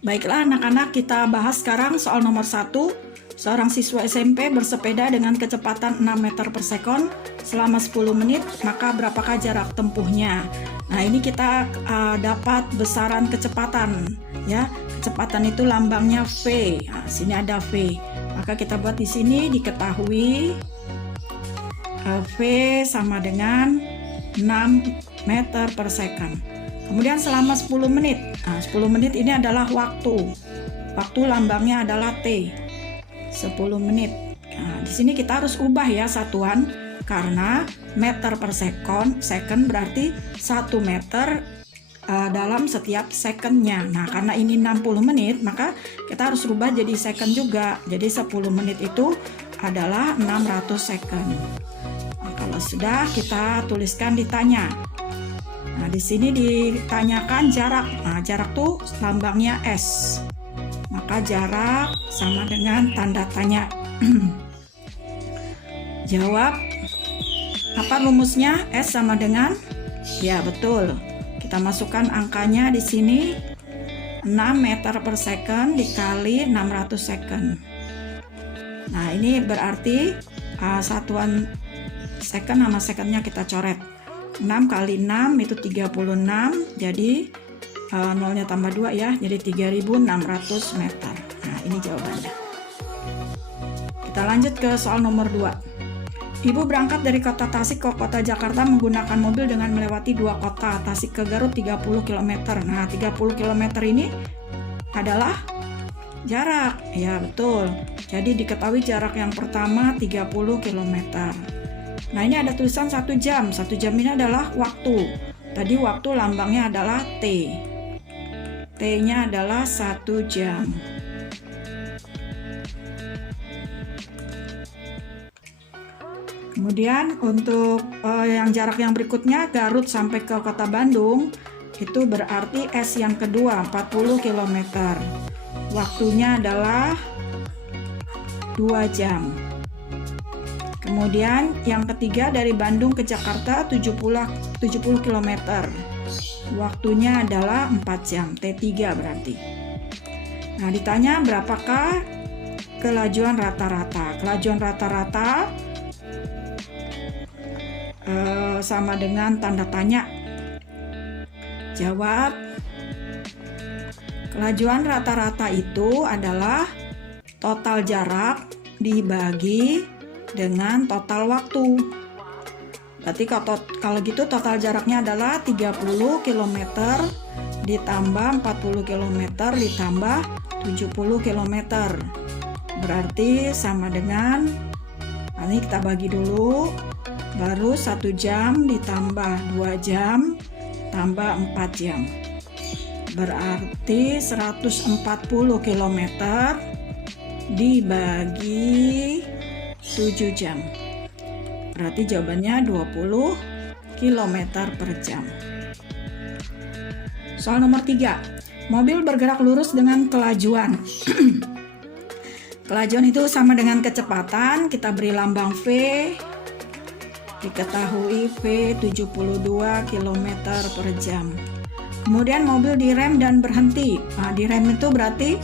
Baiklah anak-anak, kita bahas sekarang soal nomor 1. Seorang siswa SMP bersepeda dengan kecepatan 6 meter per sekon selama 10 menit, maka berapakah jarak tempuhnya? Nah, ini kita dapat besaran kecepatan, ya. Kecepatan itu lambangnya V. Nah, sini ada V. Maka kita buat di sini diketahui V sama dengan 6 meter per second. Kemudian selama 10 menit. Nah, 10 menit ini adalah waktu. Waktu lambangnya adalah T. 10 menit. Nah, di sini kita harus ubah ya satuan karena meter per second berarti 1 meter dalam setiap secondnya. Nah, karena ini 60 menit, maka kita harus rubah jadi second juga. Jadi 10 menit itu adalah 600 second. Nah, kalau sudah, kita tuliskan ditanya. Nah, di sini ditanyakan jarak. Nah, jarak tuh lambangnya S. Maka jarak sama dengan tanda tanya. Jawab. Apa rumusnya? S sama dengan? Ya, betul. Kita masukkan angkanya di sini. 6 meter per second dikali 600 second. Nah, ini berarti satuan second sama secondnya kita coret. 6 kali 6 itu 36, jadi nolnya tambah 2 ya, jadi 3600 meter. Nah, ini jawabannya. Kita lanjut ke soal nomor 2. Ibu berangkat dari kota Tasik ke kota Jakarta menggunakan mobil dengan melewati 2 kota, Tasik ke Garut 30 km. Nah, 30 km ini adalah jarak. Ya, betul. Jadi diketahui jarak yang pertama 30 km. Nah, ini ada tulisan 1 jam. 1 jam ini adalah waktu. Tadi waktu lambangnya adalah T. T-nya adalah 1 jam. Kemudian untuk yang jarak yang berikutnya, Garut sampai ke kota Bandung, itu berarti S yang kedua, 40 km. Waktunya adalah 2 jam. Kemudian yang ketiga dari Bandung ke Jakarta 70 km. Waktunya adalah 4 jam, T3 berarti. Nah, ditanya berapakah kelajuan rata-rata. Kelajuan rata-rata sama dengan tanda tanya. Jawab. Kelajuan rata-rata itu adalah total jarak dibagi dengan total waktu. Berarti kalau gitu total jaraknya adalah 30 km ditambah 40 km ditambah 70 km. Berarti sama dengan, ini kita bagi dulu, baru 1 jam ditambah 2 jam tambah 4 jam. Berarti 140 km dibagi 7 jam. Berarti jawabannya 20 km per jam. Soal nomor 3. Mobil bergerak lurus dengan kelajuan. Kelajuan itu sama dengan kecepatan. Kita beri lambang V. Diketahui V 72 km per jam. Kemudian mobil direm dan berhenti. Nah, direm itu berarti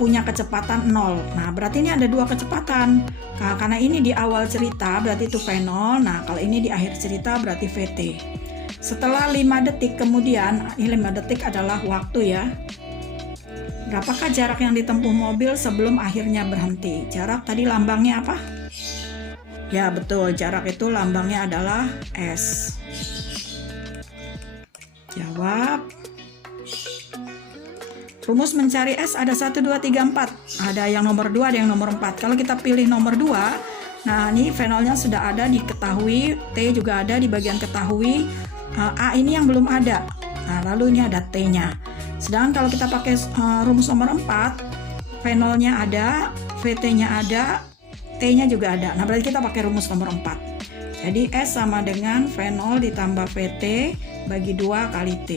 punya kecepatan 0. Nah, berarti ini ada 2 kecepatan. Nah, karena ini di awal cerita berarti itu V0. Nah, kalau ini di akhir cerita berarti VT. Setelah 5 detik kemudian, ini 5 detik adalah waktu ya. Berapakah jarak yang ditempuh mobil sebelum akhirnya berhenti? Jarak tadi lambangnya apa? Ya, betul. Jarak itu lambangnya adalah S. Jawab. Rumus mencari S ada 1, 2, 3, 4. Ada yang nomor 2, ada yang nomor 4. Kalau kita pilih nomor 2, nah ini V0-nya sudah ada diketahui, T juga ada di bagian ketahui, A ini yang belum ada. Nah, lalu ini ada T-nya. Sedangkan kalau kita pakai rumus nomor 4, V0-nya ada, VT-nya ada, T-nya juga ada. Nah, berarti kita pakai rumus nomor 4. Jadi S sama dengan V0 ditambah VT bagi 2 kali T.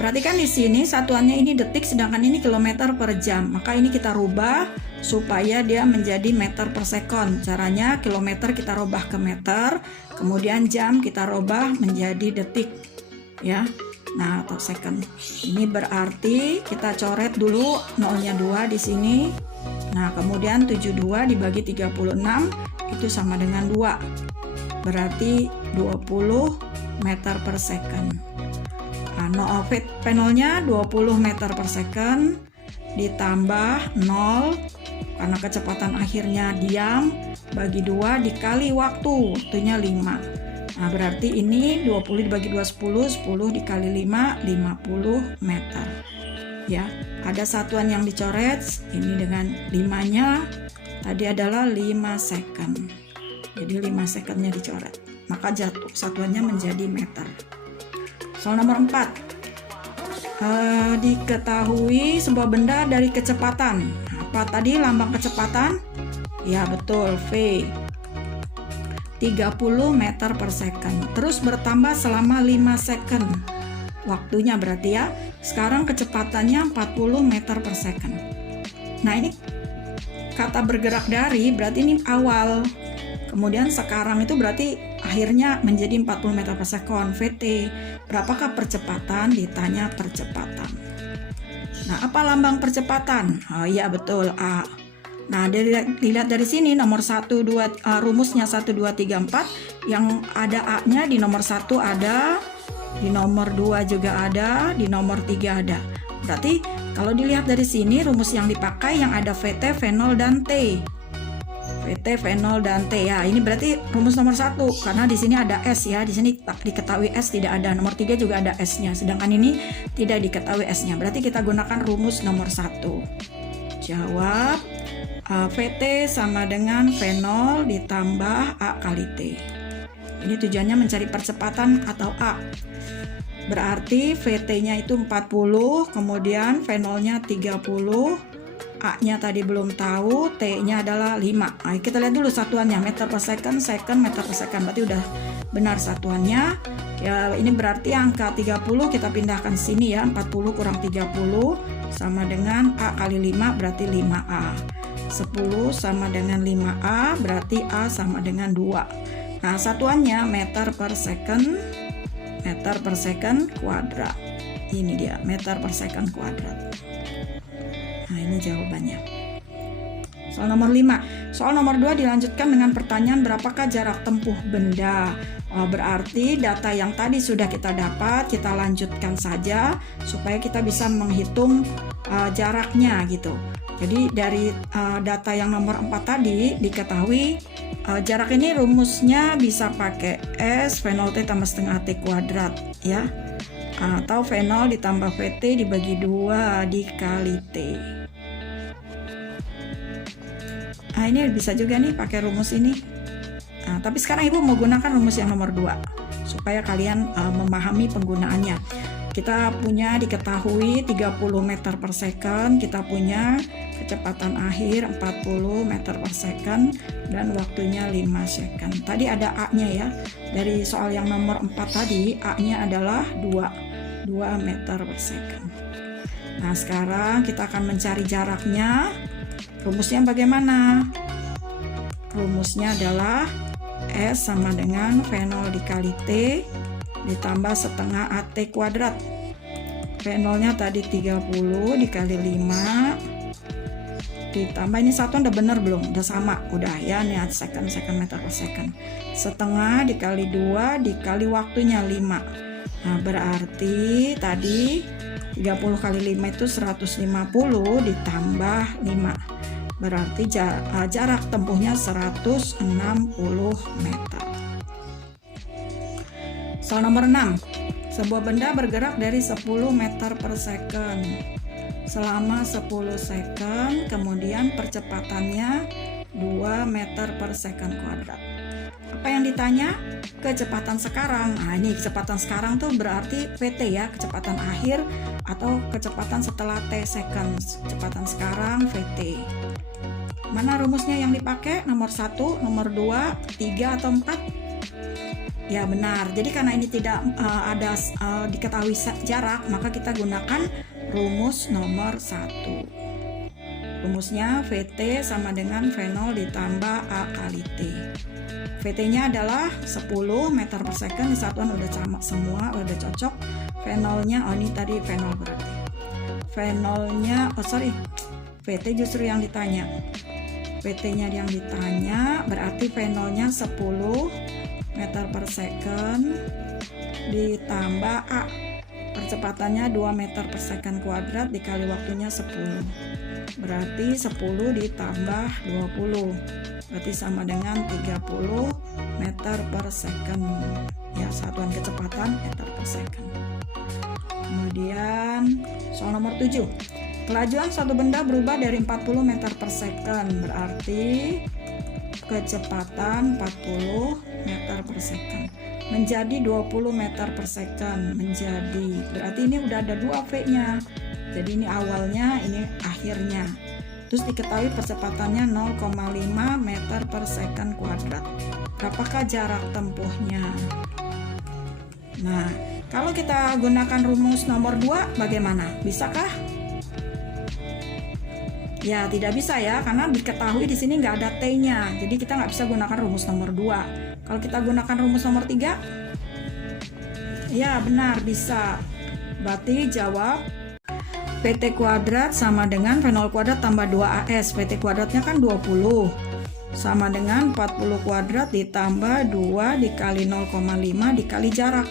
Perhatikan di sini satuannya ini detik sedangkan ini kilometer per jam. Maka ini kita rubah supaya dia menjadi meter per sekon. Caranya kilometer kita rubah ke meter, kemudian jam kita rubah menjadi detik. Ya. Nah, atau second. Ini berarti kita coret dulu nolnya 2 di sini. Nah, kemudian 72 dibagi 36 itu sama dengan 2. Berarti 20 meter per second. Nah, penolnya 20 meter per second ditambah 0 karena kecepatan akhirnya diam bagi 2 dikali waktunya 5. Nah, berarti ini 20 dibagi 2 10, 10 dikali 5 50 meter. Ya, ada satuan yang dicoret ini dengan 5-nya tadi adalah 5 second. Jadi 5 secondnya dicoret. Maka jatuh satuannya menjadi meter. Soal nomor 4. Diketahui sebuah benda dari kecepatan. Apa tadi lambang kecepatan? Ya, betul, V. 30 meter per second. Terus bertambah selama 5 second. Waktunya berarti ya. Sekarang kecepatannya 40 meter per second. Nah, ini kata bergerak dari berarti ini awal. Kemudian sekarang itu berarti akhirnya menjadi 40 meter per second. VT. Berapakah percepatan? Ditanya percepatan. Nah, apa lambang percepatan? Oh iya, betul, A. Nah, dilihat dari sini nomor 1, 2, rumusnya 1, 2, 3, 4 yang ada A-nya di nomor 1 ada, di nomor 2 juga ada, di nomor 3 ada. Berarti kalau dilihat dari sini rumus yang dipakai yang ada VT, V0, dan T. VT, V0, dan T ya. Ini berarti rumus nomor 1 karena di sini ada S ya. Di sini diketahui S tidak ada. Nomor 3 juga ada S-nya. Sedangkan ini tidak diketahui S-nya. Berarti kita gunakan rumus nomor 1. Jawab VT sama dengan V0 ditambah A kali T. Ini tujuannya mencari percepatan atau A. Berarti VT-nya itu 40, kemudian V0-nya 30, A-nya tadi belum tahu, T-nya adalah 5. Nah, kita lihat dulu satuannya, meter per second, meter per second. Berarti udah benar satuannya. Ya, ini berarti angka 30 kita pindahkan sini ya, 40 kurang 30 sama dengan A kali 5 berarti 5A. 10 sama dengan 5A berarti A sama dengan 2. Nah, satuannya meter per second kuadrat. Ini dia, meter per second kuadrat. Nah, ini jawabannya. Soal nomor 5. Soal nomor 2 dilanjutkan dengan pertanyaan berapakah jarak tempuh benda. Berarti data yang tadi sudah kita dapat, kita lanjutkan saja supaya kita bisa menghitung jaraknya gitu. Jadi dari data yang nomor 4 tadi diketahui jarak ini rumusnya bisa pakai S V0T tambah setengah T kuadrat ya. Atau V0 ditambah VT dibagi 2 dikali T. Nah, ini bisa juga nih pakai rumus ini. Tapi sekarang Ibu mau gunakan rumus yang nomor 2 supaya kalian memahami penggunaannya. Kita punya diketahui 30 meter per second, kita punya kecepatan akhir 40 meter per second dan waktunya 5 second. Tadi ada A-nya ya. Dari soal yang nomor 4 tadi, A-nya adalah 2 meter per second. Nah, sekarang kita akan mencari jaraknya. Rumusnya bagaimana? Rumusnya adalah S sama dengan V0 dikali T ditambah setengah AT kuadrat. V0-nya tadi 30 dikali 5 ditambah ini satuan udah bener belum? Udah sama, udah ya, nih second meter per second. Setengah dikali 2 dikali waktunya 5. Nah, berarti tadi 30 kali 5 itu 150 ditambah 5. Berarti jarak tempuhnya 160 meter. Soal nomor 6. Sebuah benda bergerak dari 10 meter per second selama 10 second, kemudian percepatannya 2 meter per second kuadrat. Apa yang ditanya? Kecepatan sekarang. Nah, ini kecepatan sekarang tuh berarti VT ya, kecepatan akhir atau kecepatan setelah T seconds. Kecepatan sekarang VT. Mana rumusnya yang dipakai? Nomor 1, nomor 2, 3 atau 4? Ya, benar. Jadi karena ini tidak ada diketahui jarak, maka kita gunakan rumus nomor 1. Rumusnya VT sama dengan V0 ditambah A kali T. VT-nya adalah 10 meter per second. Di satuan udah sama semua, udah cocok. V0-nya, ini tadi V0 berarti. V0-nya, VT justru yang ditanya. VT-nya yang ditanya, berarti V0-nya 10 meter per second ditambah A. Percepatannya 2 meter per second kuadrat dikali waktunya 10. Berarti 10 ditambah 20. Berarti sama dengan 30 meter per second. Ya, satuan kecepatan meter per second. Kemudian soal nomor 7. Kelajuan suatu benda berubah dari 40 meter per second. Berarti kecepatan 40 meter per second menjadi 20 meter per second. Berarti ini udah ada 2 V-nya. Jadi ini awalnya, ini akhirnya. Terus diketahui percepatannya 0,5 meter per second kuadrat. Berapakah jarak tempuhnya? Nah, kalau kita gunakan rumus nomor 2 bagaimana? Bisakah? Ya, tidak bisa ya, karena diketahui di sini nggak ada T-nya. Jadi kita nggak bisa gunakan rumus nomor 2. Kalau kita gunakan rumus nomor 3, ya benar, bisa. Berarti jawab VT kuadrat sama dengan V0 kuadrat tambah 2AS. VT kuadratnya kan 20. Sama dengan 40 kuadrat ditambah 2 dikali 0,5 dikali jarak.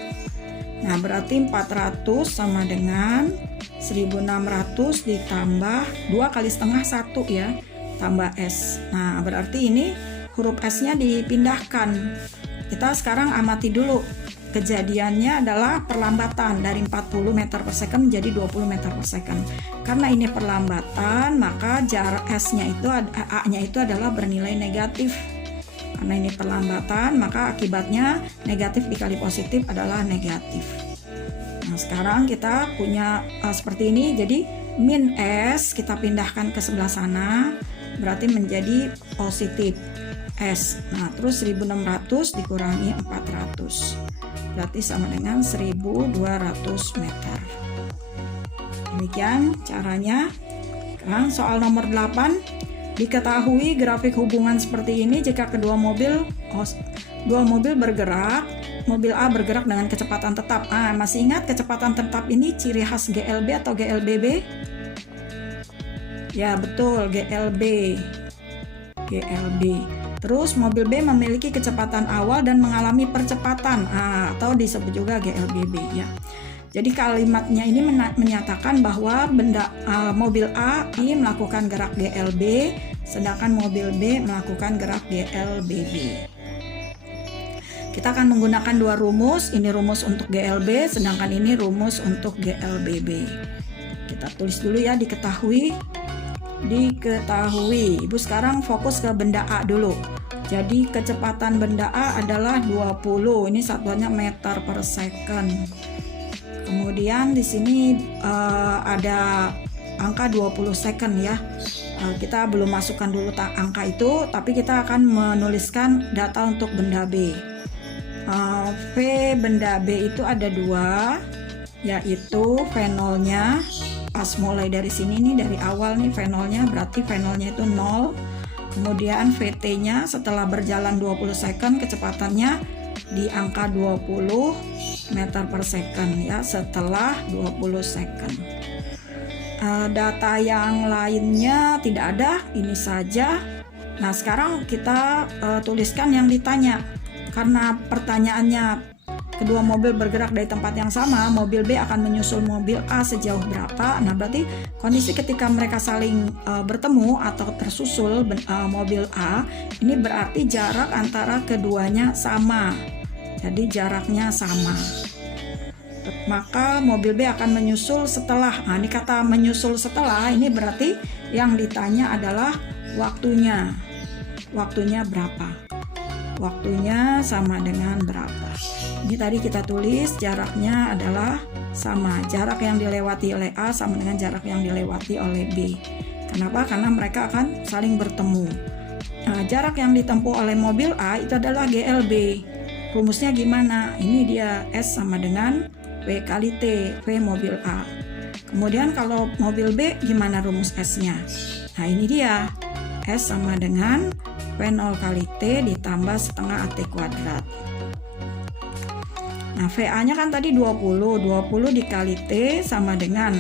Nah, berarti 400 sama dengan 1600 ditambah 2 kali setengah 1 ya, tambah S. Nah, berarti ini huruf S-nya dipindahkan. Kita sekarang amati dulu. Kejadiannya adalah perlambatan dari 40 meter per second menjadi 20 meter per second. Karena ini perlambatan, maka jarak S-nya itu, A-nya itu adalah bernilai negatif. Karena ini perlambatan, maka akibatnya negatif dikali positif adalah negatif. Nah, sekarang kita punya seperti ini. Jadi min S kita pindahkan ke sebelah sana, berarti menjadi positif S. Nah, terus 1600 dikurangi 400. Berarti sama dengan 1200 meter. Demikian caranya. Sekarang soal nomor 8. Diketahui grafik hubungan seperti ini jika kedua mobil bergerak. Mobil A bergerak dengan kecepatan tetap. Masih ingat kecepatan tetap ini ciri khas GLB atau GLBB? Ya, betul, GLB. Terus mobil B memiliki kecepatan awal dan mengalami percepatan, atau disebut juga GLBB ya. Jadi kalimatnya ini menyatakan bahwa mobil A ini melakukan gerak GLB, sedangkan mobil B melakukan gerak GLBB. Kita akan menggunakan 2 rumus, ini rumus untuk GLB, sedangkan ini rumus untuk GLBB. Kita tulis dulu ya, diketahui. Ibu sekarang fokus ke benda A dulu. Jadi kecepatan benda A adalah 20. Ini satuannya meter per second. Kemudian di sini ada angka 20 second ya. Kita belum masukkan dulu angka itu, tapi kita akan menuliskan data untuk benda B. V benda B itu ada 2, yaitu V0-nya. Pas mulai dari sini nih, dari awal nih V0-nya, berarti V0-nya itu 0. Kemudian VT-nya setelah berjalan 20 second kecepatannya di angka 20 meter per second ya, setelah 20 second. Data yang lainnya tidak ada, ini saja. Nah, sekarang kita tuliskan yang ditanya. Karena pertanyaannya kedua mobil bergerak dari tempat yang sama, mobil B akan menyusul mobil A sejauh berapa. Nah, berarti kondisi ketika mereka saling bertemu atau tersusul mobil A, ini berarti jarak antara keduanya sama. Jadi jaraknya sama. Maka mobil B akan menyusul setelah. Nah, ini kata menyusul setelah, ini berarti yang ditanya adalah waktunya. Waktunya berapa? Waktunya sama dengan berapa? Ini tadi kita tulis jaraknya adalah sama. Jarak yang dilewati oleh A sama dengan jarak yang dilewati oleh B. Kenapa? Karena mereka akan saling bertemu. Nah, jarak yang ditempuh oleh mobil A itu adalah GLB. Rumusnya gimana? Ini dia, S sama dengan V kali T, V mobil A. Kemudian kalau mobil B gimana rumus S-nya? Nah, ini dia, S sama dengan V0 kali T ditambah setengah AT kuadrat. Nah, VA-nya kan tadi 20 dikali T sama dengan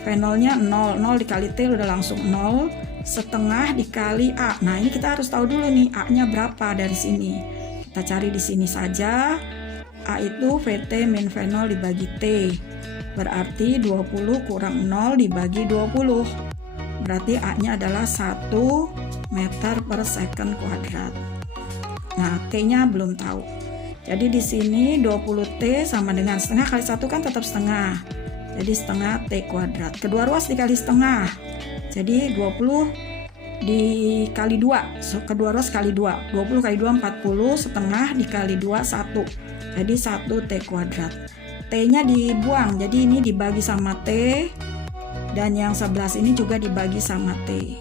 V0-nya 0 dikali T udah langsung 0, setengah dikali A. Nah, ini kita harus tahu dulu nih A-nya berapa dari sini. Kita cari di sini saja. A itu VT min V0 dibagi T. Berarti 20 kurang 0 dibagi 20. Berarti A-nya adalah 1 meter per second kuadrat. Nah, T-nya belum tahu. Jadi di sini 20T sama dengan setengah kali 1 kan tetap setengah. Jadi setengah T kuadrat. Kedua ruas dikali setengah. Jadi 20 dikali 2. Kedua ruas kali 2. 20 kali 2 40, setengah dikali 2 1. Jadi 1 T kuadrat. T-nya dibuang. Jadi ini dibagi sama T. Dan yang 11 ini juga dibagi sama T.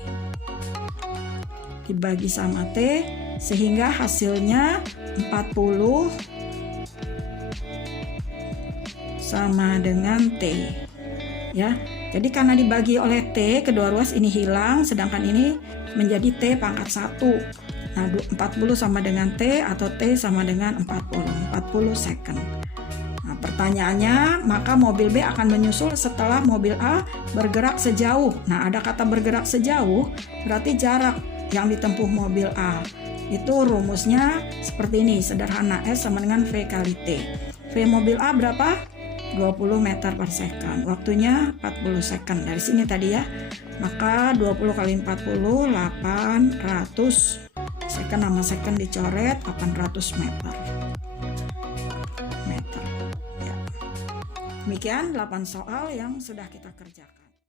Dibagi sama T. Sehingga hasilnya 40 sama dengan T. Ya. Jadi karena dibagi oleh T, kedua ruas ini hilang, sedangkan ini menjadi T pangkat 1. Nah, 40 sama dengan T atau T sama dengan 40 second. Nah, pertanyaannya, maka mobil B akan menyusul setelah mobil A bergerak sejauh. Nah, ada kata bergerak sejauh, berarti jarak yang ditempuh mobil A. Itu rumusnya seperti ini, sederhana, S sama dengan V kali T. V mobil A berapa? 20 meter per second. Waktunya 40 second. Dari sini tadi ya. Maka 20 kali 40, 800 second sama second dicoret, 800 meter. Ya. Demikian 8 soal yang sudah kita kerjakan.